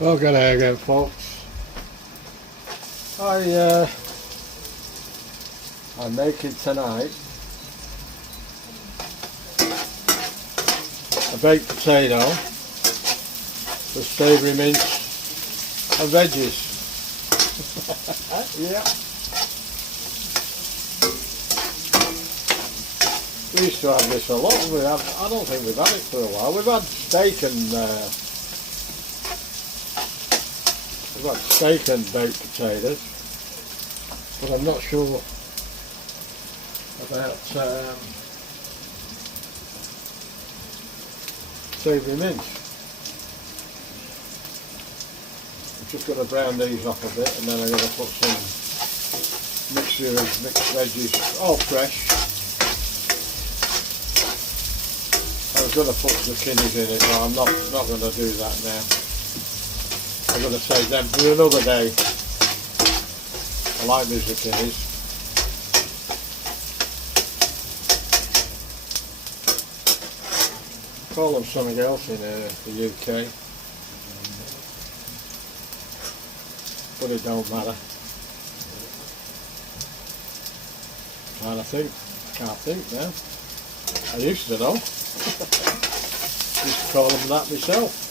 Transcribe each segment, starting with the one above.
Well, good day again, folks. I'm making tonight a baked potato with savoury mince and veggies. Yeah. We used to have this a lot. I don't think we've had it for a while. We've had steak and baked potatoes, but I'm not sure about savoury mince. I'm just going to brown these off a bit, and then I'm going to put some mixture of mixed veggies, all fresh. I was going to put zucchinis in it, but I'm not going to do that now. I'm going to save them for another day. I like these zucchinis. Call them something else in the UK, but it don't matter. Trying to think. I can't think now. I used to know. Used to call them that myself.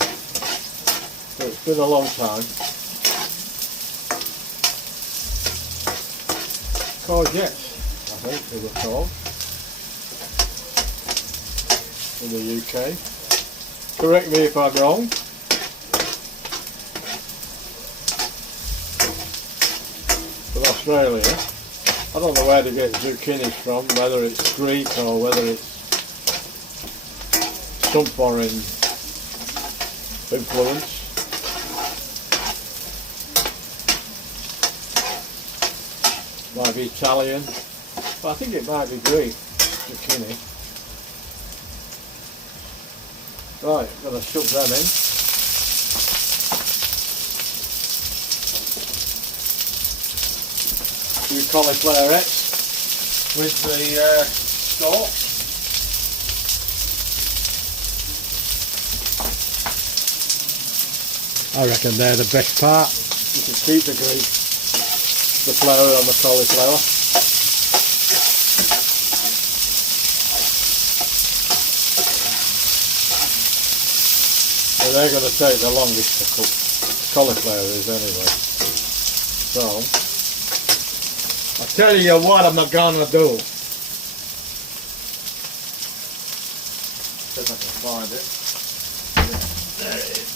But it's been a long time. Courgettes, I think they were called in the UK. Correct me if I'm wrong. But Australia, I don't know where to get zucchinis from, whether it's Greek or whether it's some foreign influence. Might be Italian, but I think it might be Greek, zucchini. Right, I'm going to shove them in. A few cauliflowerettes with the stalk. I reckon they're the best part. You can keep the grease. The flour on the cauliflower. And they're going to take the longest to cook. Cauliflower is anyway. So, I'll tell you what I'm going to do. See if I can find it. There it is.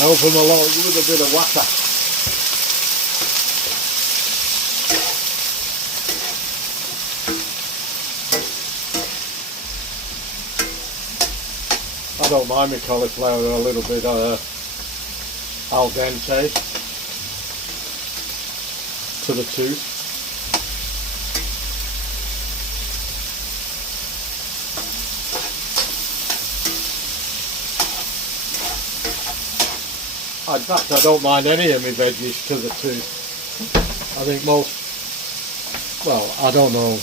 Help them along with a bit of water. I don't mind my cauliflower a little bit al dente to the tooth. In fact, I don't mind any of my veggies to the tooth. I think most, well, I don't know,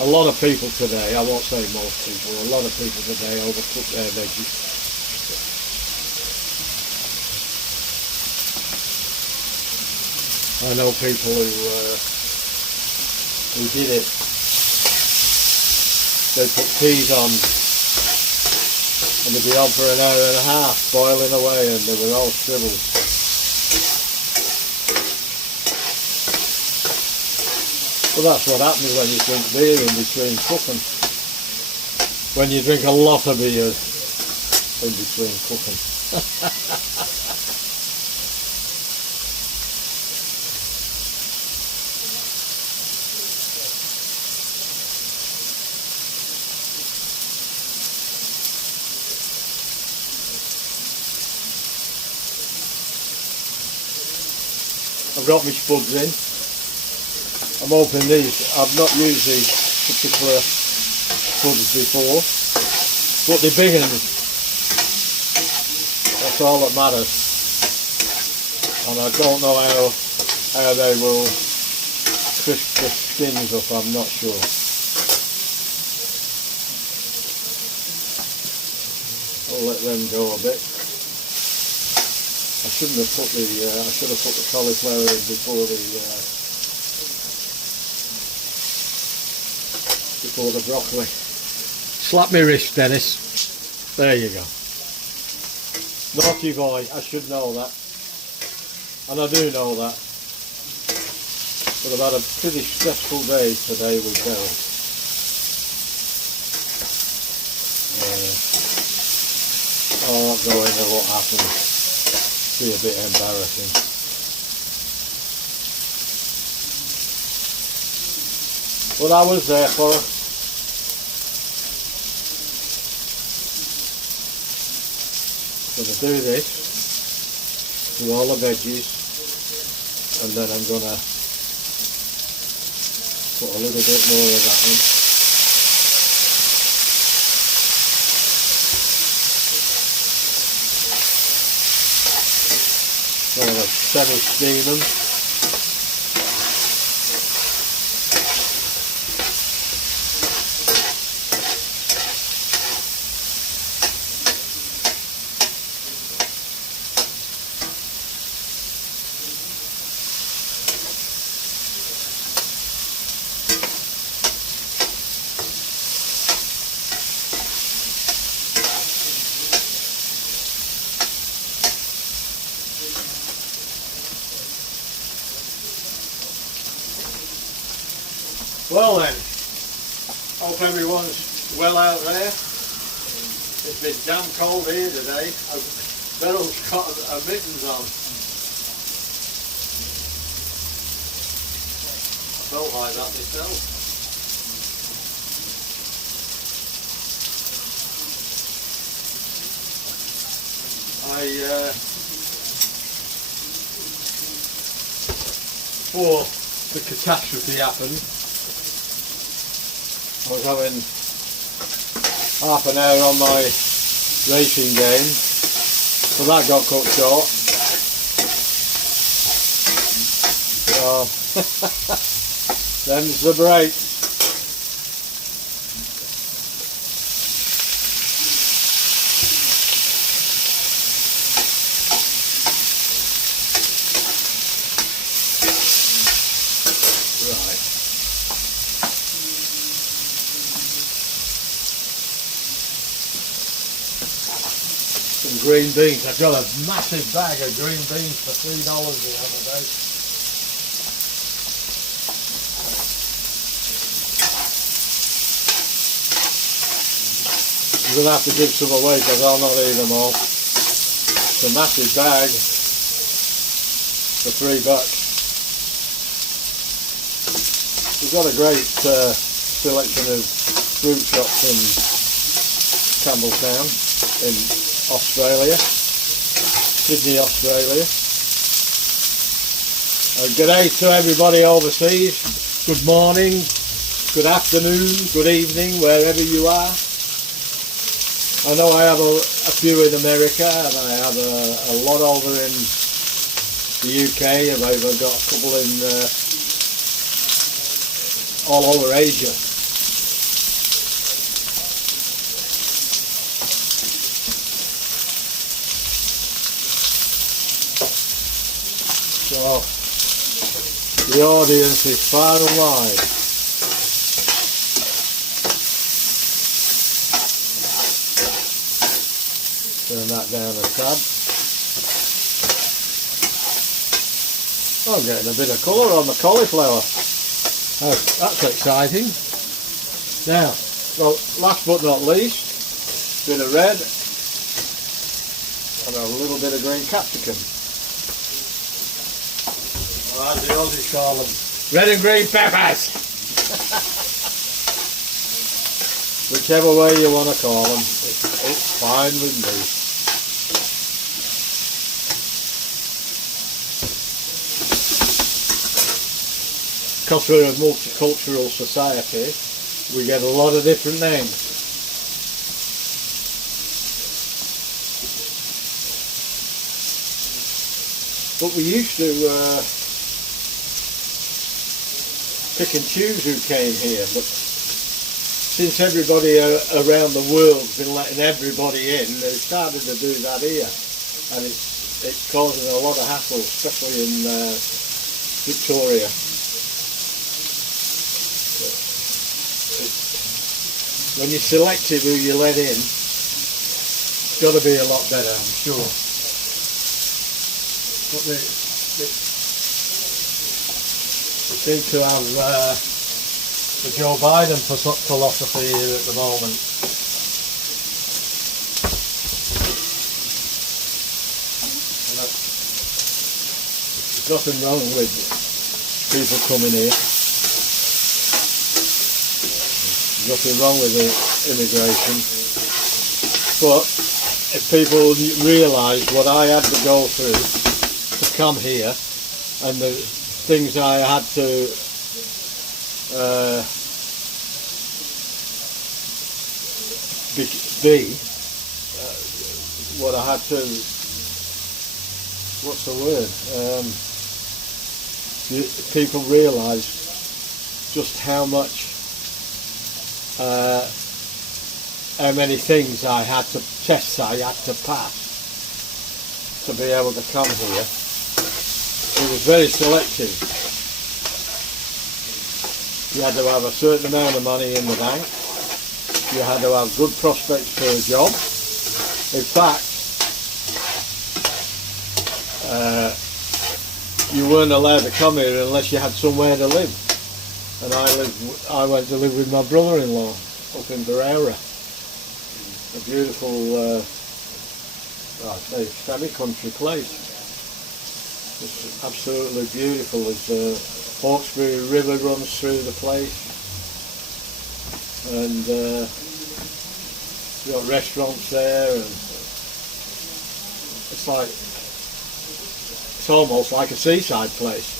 a lot of people today, I won't say most people, a lot of people today overcook their veggies. I know people who did it. They put peas on, and they'd be on for an hour and a half, boiling away, and they were all shriveled. Well, that's what happens when you drink beer in between cooking. When you drink a lot of beer in between cooking. I've got my spuds in. I'm hoping these, I've not used these particular spuds before, but they're big ones. That's all that matters. And I don't know how they will crisp the skins up, I'm not sure. I'll let them go a bit. I shouldn't have put the I should have put the cauliflower in before the broccoli. Slap me wrist, Dennis. There you go. Naughty boy, I should know that. And I do know that. But I've had a pretty stressful day today with Daryl. I'll not go into what happened. Be a bit embarrassing. But I was there for her. Gonna do this, do all the veggies, and then I'm gonna put a little bit more of that in. I'm gonna semi-steam them. Well then, hope everyone's well out there. It's been damn cold here today. Beryl's got a mittens on. I felt like that myself. Before the catastrophe happened, I was having half an hour on my racing game, but that got cut short. So, them's the break. Green beans. I've got a massive bag of green beans for $3 the other day. I'm going to have to give some away because I'll not eat them all. It's a massive bag for $3. We've got a great selection of fruit shops in Campbelltown in Australia, Sydney, Australia. Good day to everybody overseas. Good morning, good afternoon, good evening, wherever you are. I know I have a few in America, and I have a lot over in the UK, and I've got a couple in all over Asia. So the audience is far and wide. Turn that down a tad. I'm getting a bit of colour on the cauliflower. That's exciting. Now, well, last but not least, a bit of red and a little bit of green capsicum. As the Aussies call them, red and green peppers. Whichever way you want to call them, it's fine with me. Because we're a multicultural society, we get a lot of different names. But we used to pick and choose who came here, but since everybody around the world's been letting everybody in, they started to do that here, and it's causing a lot of hassle, especially in Victoria. When you're selective who you let in, it's got to be a lot better, I'm sure. But they seem to have the Joe Biden philosophy here at the moment. And there's nothing wrong with people coming here. There's nothing wrong with immigration. But if people realise what I had to go through to come here, and the things I had to be, what I had to, what's the word, people realise just how much, how many things I had to, tests I had to pass to be able to come here. It was very selective. You had to have a certain amount of money in the bank. You had to have good prospects for a job. In fact, you weren't allowed to come here unless you had somewhere to live. And I went to live with my brother-in-law up in Barrera. A beautiful, I'd say, semi-country place. It's absolutely beautiful. There's the Hawkesbury River runs through the place, and you've got restaurants there, and it's almost like a seaside place.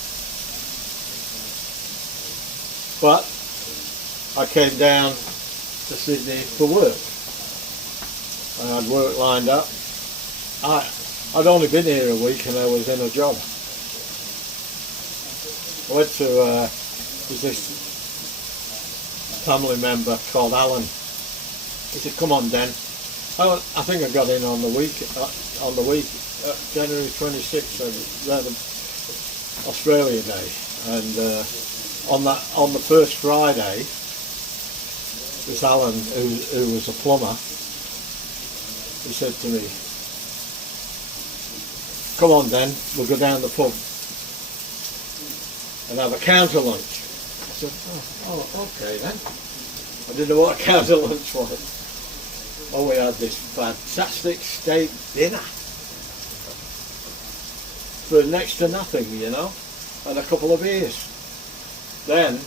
But I came down to Sydney for work. I had work lined up. I'd only been here a week and I was in a job. I went to there's this family member called Alan. He said, "Come on, Den." I think I got in on the week, January 26th, Australia Day, and on the first Friday, this Alan, who was a plumber, he said to me, "Come on, Den, we'll go down the pub and have a counter lunch." I said, oh, okay then. I didn't know what a counter lunch was. Oh, we had this fantastic steak dinner for next to nothing, you know, and a couple of beers. Then,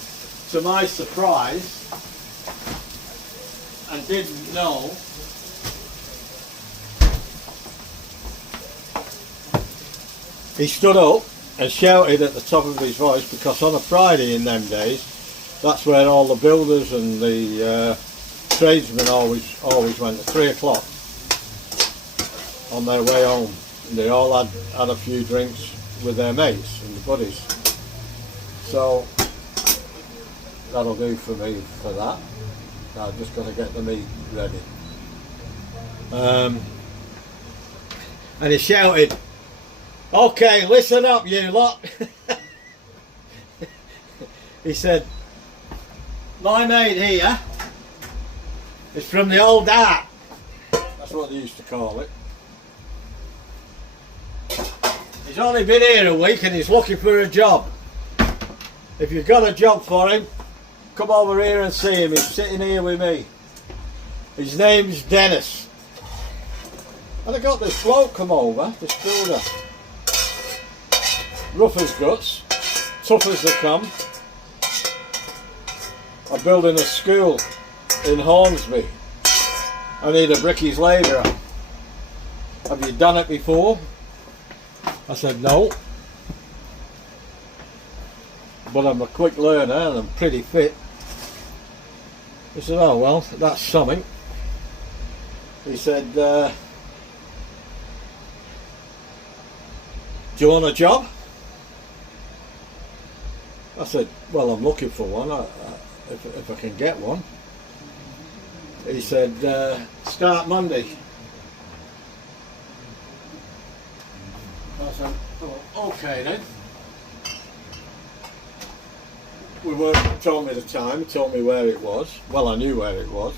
to my surprise, and didn't know, he stood up and shouted at the top of his voice, because on a Friday in them days, that's where all the builders and the tradesmen always went at 3 o'clock on their way home. And they all had a few drinks with their mates and the buddies. So that'll do for me for that. I've just got to get the meat ready. And he shouted, "Okay, listen up, you lot." He said, "My mate here is from the old art." That's what they used to call it. He's only been here a week and he's looking for a job. If you've got a job for him, come over here and see him. He's sitting here with me. His name's Dennis. And I got this bloke come over, this builder. Rough as guts, tough as they come. I'm building a school in Hornsby. I need a brickies labourer. Have you done it before? I said no. But I'm a quick learner and I'm pretty fit. He said, "Oh well, that's something." He said, "Do you want a job?" I said, well, I'm looking for one, if I can get one. He said, start Monday. I said, oh, okay then. We weren't told me the time, told me where it was. Well, I knew where it was,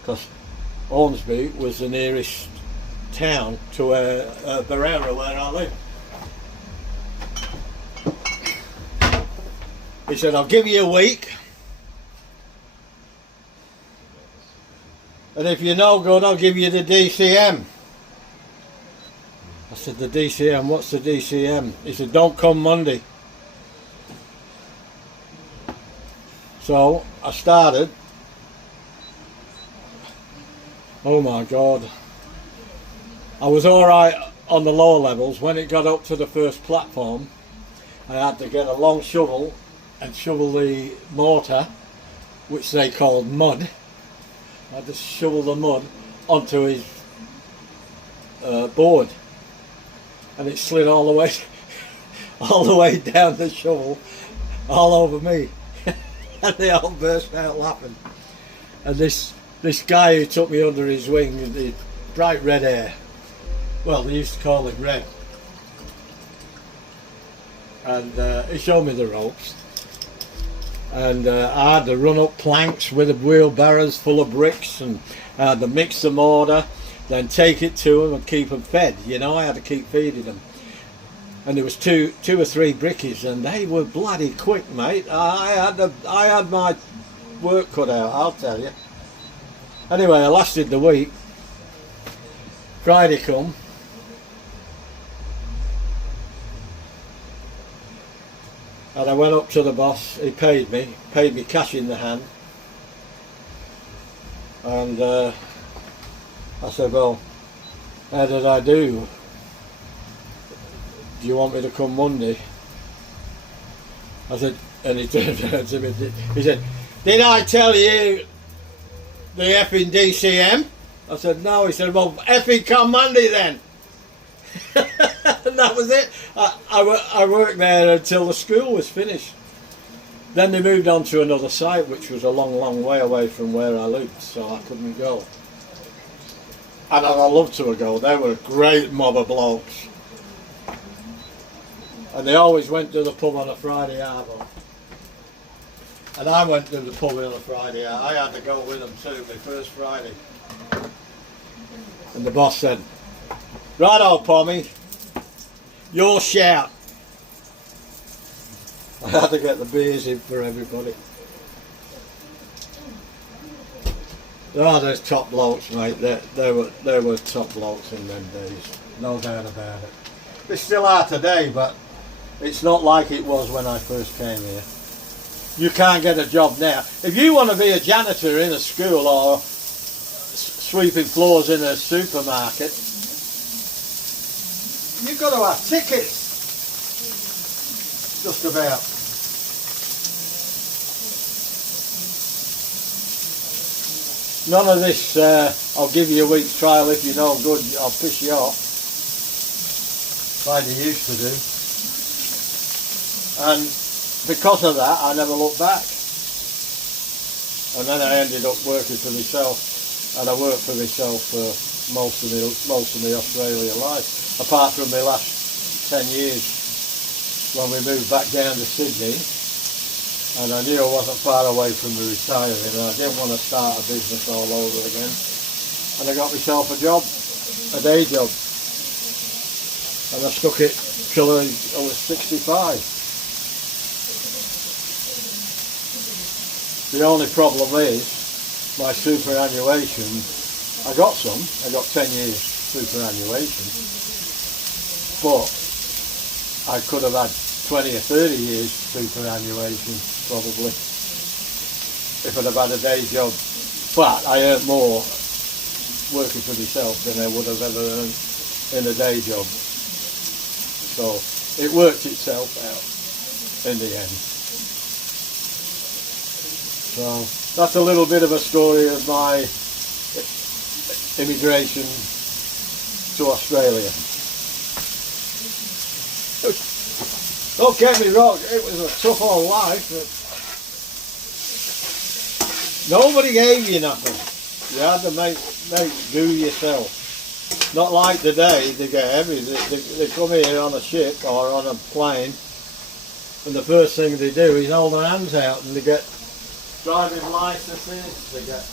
because Ormsby was the nearest town to Barrera, where I live. He said, I'll give you a week, and if you're no good, I'll give you the DCM. I said, the DCM, what's the DCM? He said, don't come Monday. So I started. Oh my God. I was alright on the lower levels. When it got up to the first platform, I had to get a long shovel and shovel the mortar, which they called mud. I had to shovel the mud onto his board, and it slid all the way down the shovel, all over me. And they all burst out laughing. And this guy who took me under his wing, the bright red hair, well, they used to call him Red, and he showed me the ropes, and I had to run up planks with the wheelbarrows full of bricks, and I had to mix the mortar, then take it to them and keep them fed. You know, I had to keep feeding them. And there was two or three brickies, and they were bloody quick, mate. I had my work cut out, I'll tell you. Anyway, I lasted the week. Friday come. And I went up to the boss. He paid me cash in the hand. And I said, well, how did I do? Do you want me to come Monday? I said, and he turned around to me, he said, did I tell you the effing DCM? I said, no. He said, well, effing come Monday then. And that was it. I worked there until the school was finished. Then they moved on to another site, which was a long, long way away from where I lived, so I couldn't go. And I'd love to go. They were a great mob of blokes. And they always went to the pub on a Friday arvo. And I went to the pub on a Friday. I had to go with them too, my first Friday. And the boss said, right old Pommy, your shout. I had to get the beers in for everybody. Oh, those top blokes, mate. They were top blokes in them days. No doubt about it. They still are today, but it's not like it was when I first came here. You can't get a job now. If you want to be a janitor in a school or sweeping floors in a supermarket, you've got to have tickets. Just about. None of this, I'll give you a week's trial if you're no good, I'll piss you off, like they used to do. And because of that, I never looked back. And then I ended up working for myself, and I worked for myself for most of my Australia life, apart from my last 10 years when we moved back down to Sydney. And I knew I wasn't far away from retiring, and I didn't want to start a business all over again. And I got myself a job, a day job. And I stuck it till I was 65. The only problem is my superannuation. I got 10 years superannuation, but I could have had 20 or 30 years superannuation probably if I'd have had a day job. But I earned more working for myself than I would have ever earned in a day job. So it worked itself out in the end. So that's a little bit of a story of my immigration to Australia. Don't get me wrong, it was a tough old life, but nobody gave you nothing. You had to make do yourself. Not like today, they get heavy. They come here on a ship or on a plane, and the first thing they do is hold their hands out, and they get driving licenses, they get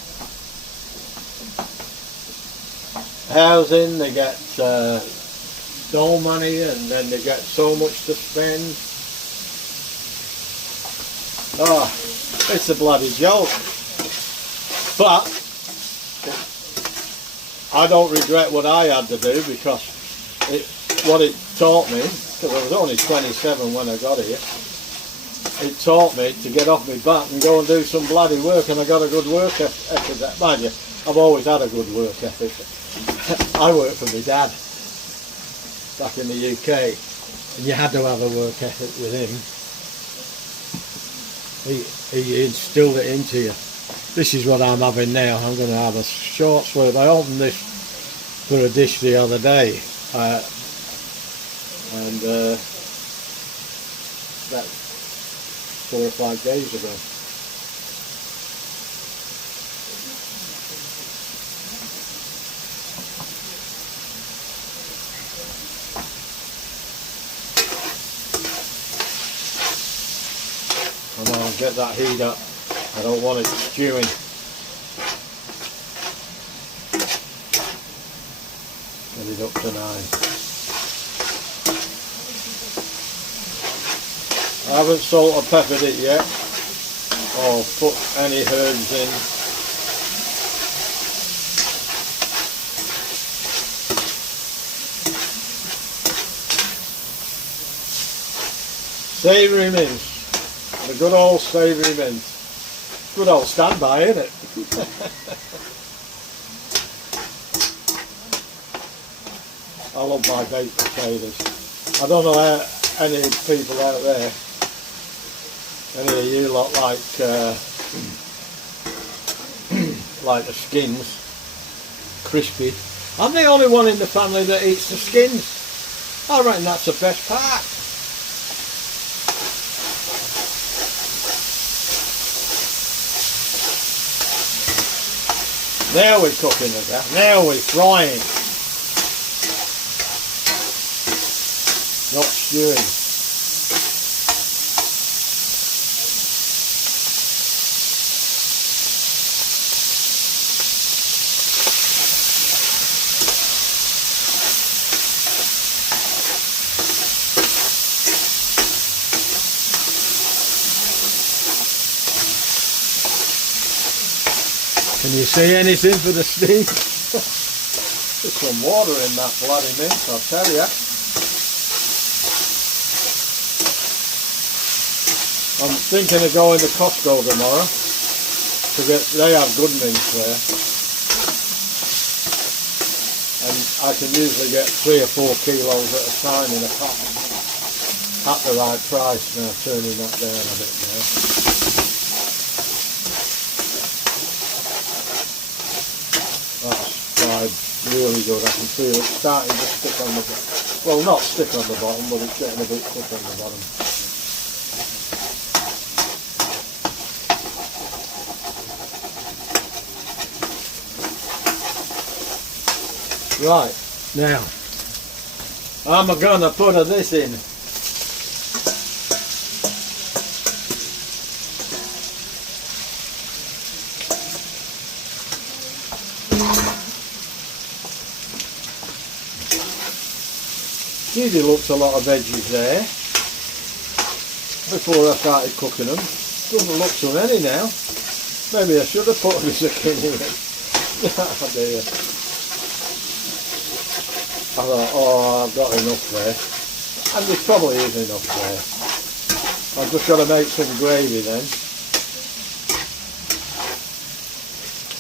housing, they get dole money, and then they get so much to spend. Oh, it's a bloody joke. But I don't regret what I had to do, because what it taught me, because I was only 27 when I got here, it taught me to get off my butt and go and do some bloody work, and I got a good work ethic. Mind you, I've always had a good work ethic. I worked for my dad back in the UK, and you had to have a work ethic with him. He instilled it into you. This is what I'm having now. I'm going to have a short swerve. I opened this for a dish the other day, and that's 4 or 5 days ago. And I'll get that heat up. I don't want it stewing. Get it up to 9. I haven't salt or peppered it yet, or put any herbs in. Savoury mince. The good old savoury mince. Good old standby, isn't it? I love my baked potatoes. I don't know how any people out there, any of you lot like like the skins, crispy. I'm the only one in the family that eats the skins. I reckon that's the best part. Now we're cooking it up. Now we're frying. Not stewing. Can you see anything for the steam? There's some water in that bloody mince, I'll tell you. I'm thinking of going to Costco tomorrow to get. They have good mince there, and I can usually get 3 or 4 kilos at a time in a pot at the right price. Now turning that down a bit now. That's fried really good. I can feel it starting to stick on the bottom. Well, not stick on the bottom, but it's getting a bit thick on the bottom. Right, now, I'm gonna put this in. Usually looks a lot of veggies there before I started cooking them. Doesn't look so many now. Maybe I should have put the zucchini in. Oh dear. I thought, oh, I've got enough there. And there probably is enough there. I've just got to make some gravy then.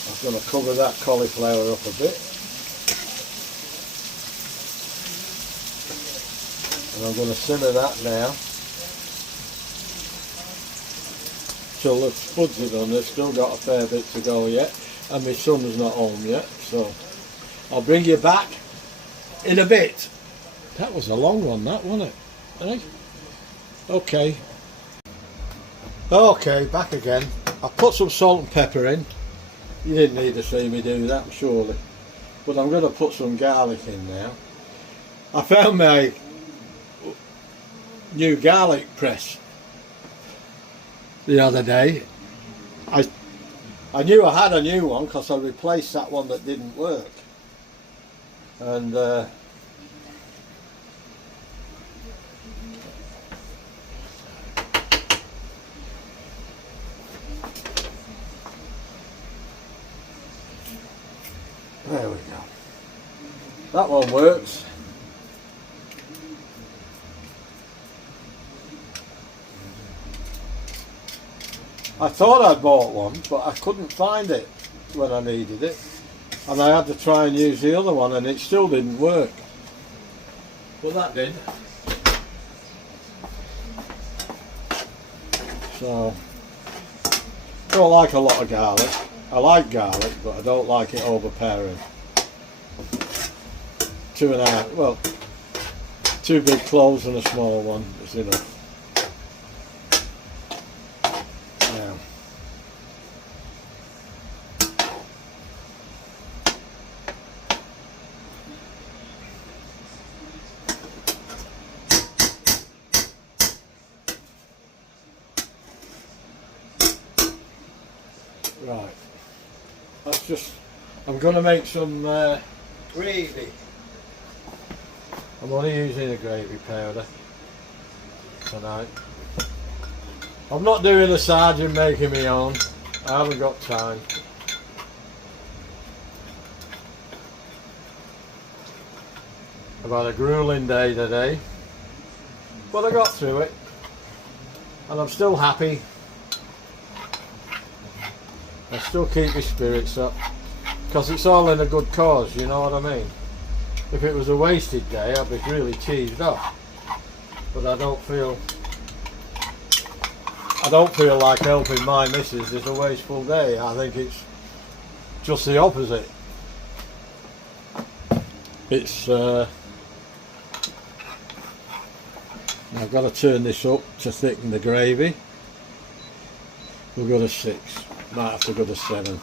I'm going to cover that cauliflower up a bit. And I'm going to simmer that now till the spuds are done. They've still got a fair bit to go yet, and my son's not home yet, so I'll bring you back in a bit. That was a long one, that, wasn't it? Eh? Okay. Okay, back again. I put some salt and pepper in. You didn't need to see me do that, surely. But I'm going to put some garlic in now. I found my new garlic press the other day. I knew I had a new one because I replaced that one that didn't work. And there we go. That one works. I thought I'd bought one, but I couldn't find it when I needed it. And I had to try and use the other one and it still didn't work. But that did. So, don't like a lot of garlic. I like garlic, but I don't like it overpowering. 2.5, well, 2 big cloves and a small one is enough. Now, right, that's just, I'm going to make some gravy. I'm only using a gravy powder tonight. I'm not doing a sergeant making me own. I haven't got time. I've had a grueling day today, but I got through it and I'm still happy. I still keep my spirits up because it's all in a good cause, you know what I mean? If it was a wasted day, I'd be really cheesed off. But I don't feel like helping my missus is a wasteful day. I think it's just the opposite. It's I've got to turn this up to thicken the gravy. We'll go to 6. Might have to go to 7.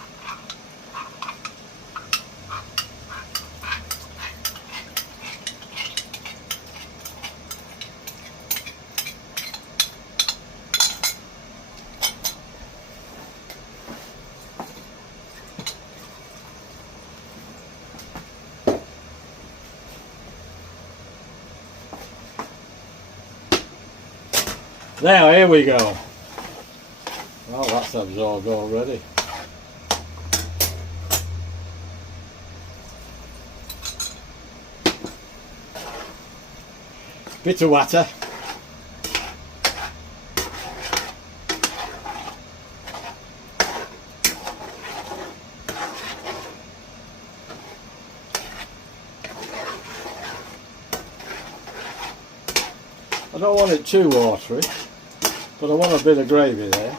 Now here we go. Oh, that's absorbed already. Bit of water. I don't want it too watery, but I want a bit of gravy there.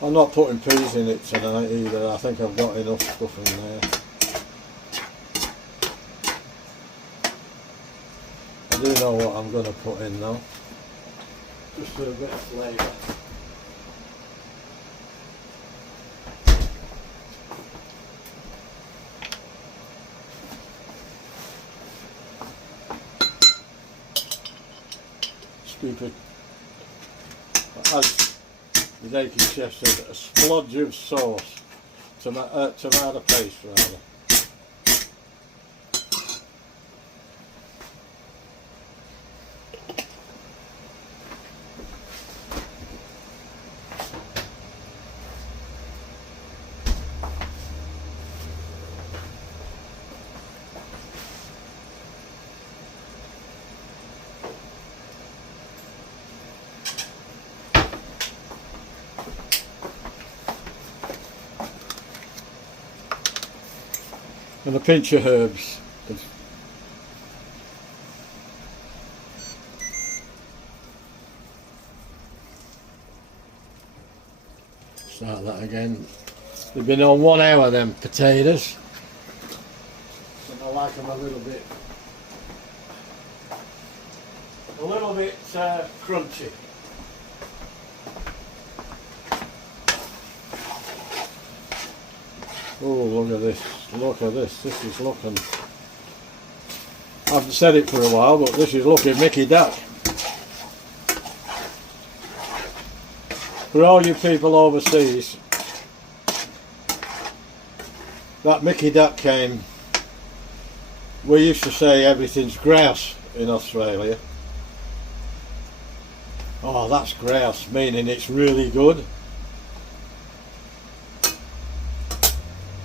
I'm not putting peas in it tonight either. I think I've got enough stuff in there. I do know what I'm going to put in though, just for a bit of flavour. Stupid. As the naked chef said, a splodge of sauce, tomato paste rather. and a pinch of herbs. Start that again. They've been on 1 hour, them potatoes. And I like them a little bit crunchy. Oh, look at this, this is looking, I haven't said it for a while, but this is looking Mickey Duck. For all you people overseas, that Mickey Duck came, we used to say everything's grouse in Australia. Oh, that's grouse, meaning it's really good.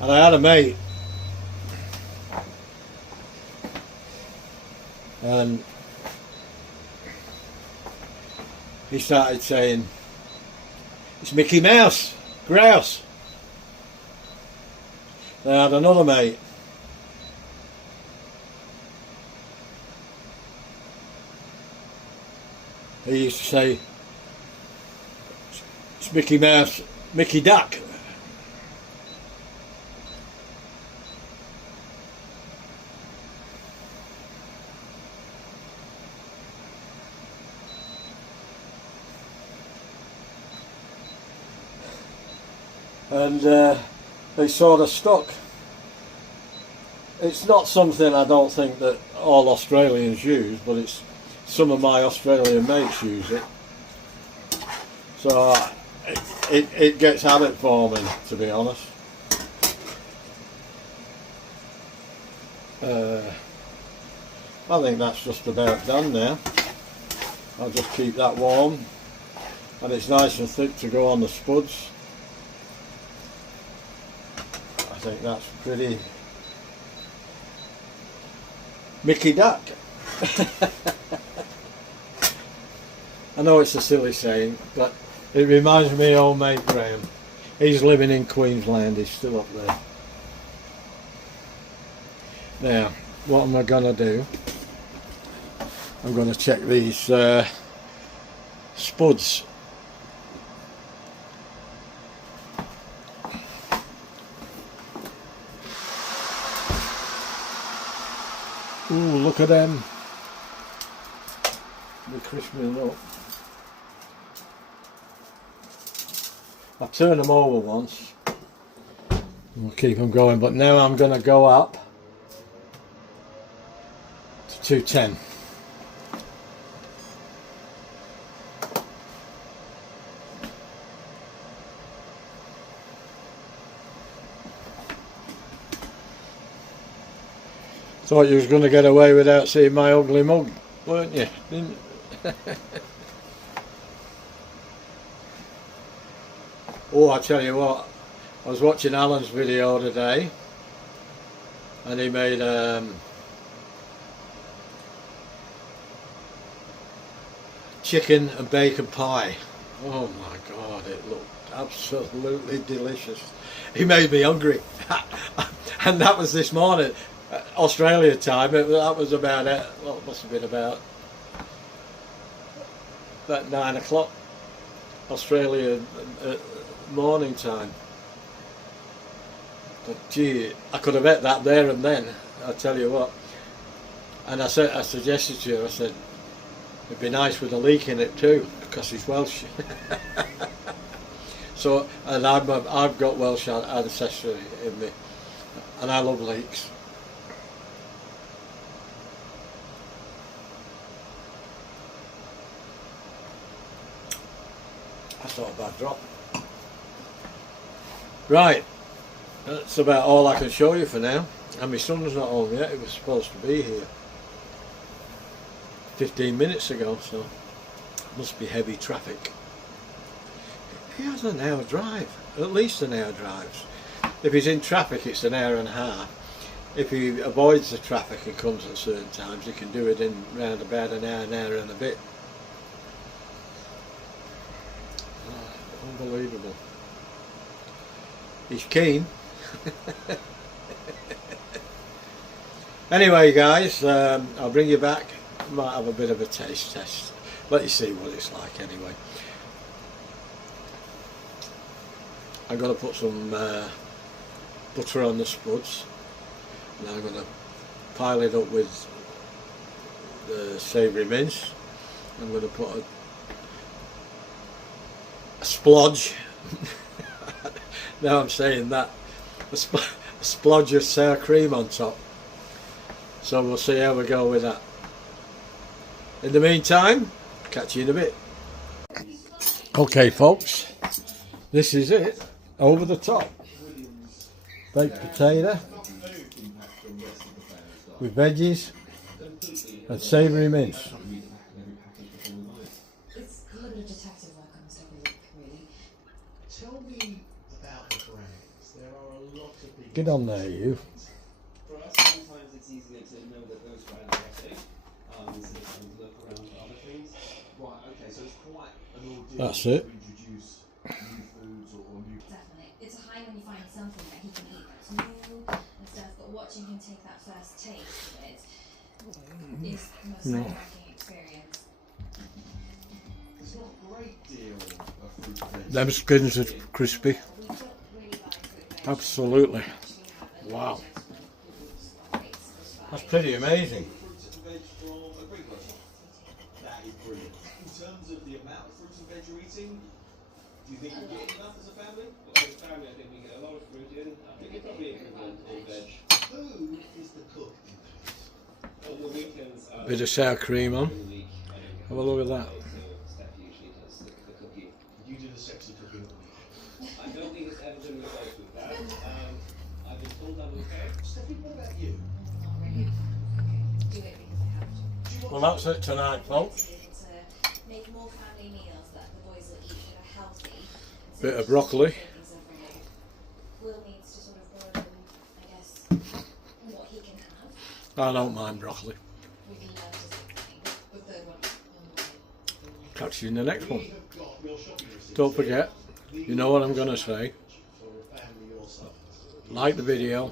And I had a mate, and he started saying, "It's Mickey Mouse, grouse." Then I had another mate, he used to say, "It's Mickey Mouse, Mickey Duck." And they sort of stuck. It's not something I don't think that all Australians use, but it's some of my Australian mates use it. So it gets habit forming, to be honest. I think that's just about done now. I'll just keep that warm, and it's nice and thick to go on the spuds. I think that's pretty Mickey Duck. I know it's a silly saying, but it reminds me of old mate Graham. He's living in Queensland, he's still up there. Now, what am I going to do? I'm going to check these spuds. Ooh, look at them. They're crisping up. I turned them over once. We'll keep them going, but now I'm going to go up to 210. Thought you was going to get away without seeing my ugly mug, weren't you? Didn't Oh, I tell you what, I was watching Alan's video today, and he made chicken and bacon pie. Oh my God, it looked absolutely delicious. He made me hungry. And that was this morning, Australia time. That was about it. Well, it must have been about 9 o'clock Australia morning time. But gee, I could have ate that there and then, I tell you what. And I suggested to you, I said, it'd be nice with a leek in it too, because he's Welsh. So, and I've got Welsh ancestry in me, and I love leeks. That's not a bad drop. Right, that's about all I can show you for now. And my son's not home yet. He was supposed to be here 15 minutes ago, so must be heavy traffic. He has an hour drive, at least an hour drive. If he's in traffic, it's an hour and a half. If he avoids the traffic and comes at certain times, he can do it in round about an hour and a bit. Oh, unbelievable. He's keen. Anyway, guys, I'll bring you back. Might have a bit of a taste test. Let you see what it's like anyway. I'm going to put some butter on the spuds. And I'm going to pile it up with the savoury mince. I'm going to put a splodge. Now I'm saying that. A splodge of sour cream on top. So we'll see how we go with that. In the meantime, catch you in a bit. Okay folks, this is it. Over the top. Baked potato with veggies and savoury mince. It's a little bit of detective work on this every week, really. Tell me about the brands. There are a lot of people. Get on there, you. For us, sometimes it's easier to know that those brands are safe instead of having to look around for other things. Right, okay, so it's quite an ordeal That's it. to introduce new foods or new... Definitely. It's a high when you find something that he can eat that's new and stuff, but watching him take that first taste of it is the most nerve-wracking experience. There's not a great deal of fruit and veg. Them skins are crispy. We don't really buy fruit veg. Absolutely. We have a Wow. That's That's pretty amazing. Fruits and veg from a Greek restaurant. That is brilliant. In terms of the amount of fruits and veg you're eating, do you think you're getting enough as a family? Well, as a family, I think we get a lot of fruit in. I think it's probably equivalent to veg. Who is the cook in these? On the weekends, Bit of sour cream on. during the week, I don't get Have a look at that. so Steph usually does the cooking. You do the sexy cooking at the weekend. I don't think it's ever been resolved with that. I've been told I'm okay. Stephanie, what about you? not really. Do it because I have to. Well, that's it tonight, folks. To be able to make more family meals that the boys will eat that are healthy. Bit of broccoli. Will needs to sort of grow, I guess, what he can have. I don't mind broccoli. We can learn to something. The third one on the way. Catch you in the next one. We have got your shopping receipts. Don't forget, you know what I'm going to say. For a family or something. Like the video,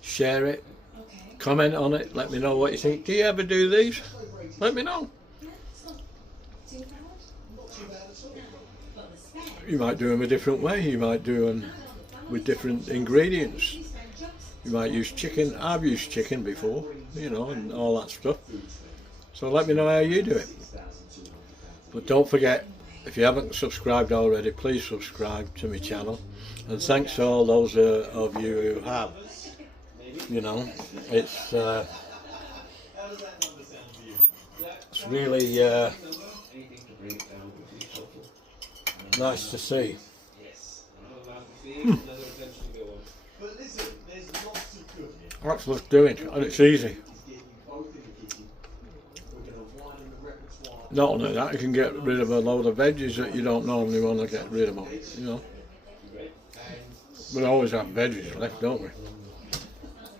share it, Okay. comment on it, let me know what you think. Do you ever do these? Let me know. Yeah, it's not too bad. Not too bad at all. But the spend. You might do them a different way. You might do them with different ingredients. You might use chicken. I've used chicken before, you know, and all that stuff. So let me know how you do it. But don't forget, if you haven't subscribed already, please subscribe to my channel. And thanks to all those of you who have. You know, it's really Anything to bring it down would be helpful. nice to see. Yes. Another mouth to feed, another attention to go on. But listen, there's lots of cooking. That's worth doing, and it's easy. He's getting you both in the kitchen. We're going to widen the repertoire. Not only that, you can get rid of a load of veggies that you don't normally want to get rid of. You know, we always have veggies left, don't we? That's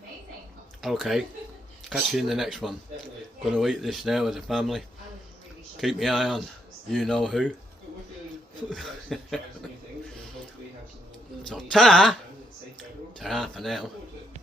amazing. Okay, catch you in the next one. Going to eat this now with the family. Keep my eye on you know who. We're feeling excited to try some new things and hopefully have some more So ta-ra! and it's safe for everyone. Ta-ra for now.